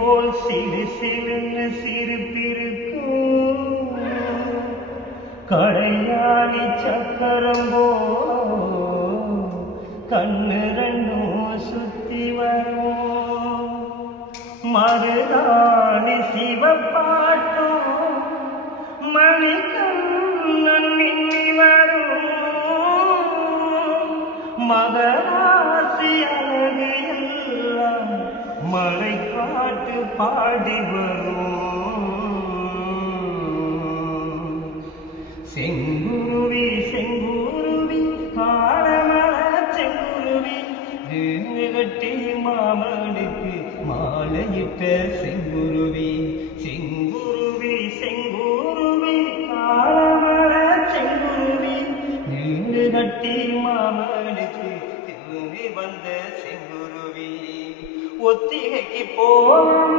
போல் சிலு சிலுன்னு சிரிப்பிருக்கும் கடையாளி சக்கரம்போ கண்ணு ரெண்டும் சுத்தி வரும் மருதாணி சிவப்பாட்டும் மணிக்கண்ணன் மின்னி வரும் மகராசி அழகு எல்லாம் மலை காட்டு பாடி வரும் செங்குருவி செங்குருவி காலமல செங்குருவி கட்டி மாமனுக்கு மாலையிட்ட செங்குருவி செங்குருவி செங்குருவி காலமல செங்குருவி கட்டி மாமனுக்கு வந்த செங்குருவி ஒத்திகைக்கு போன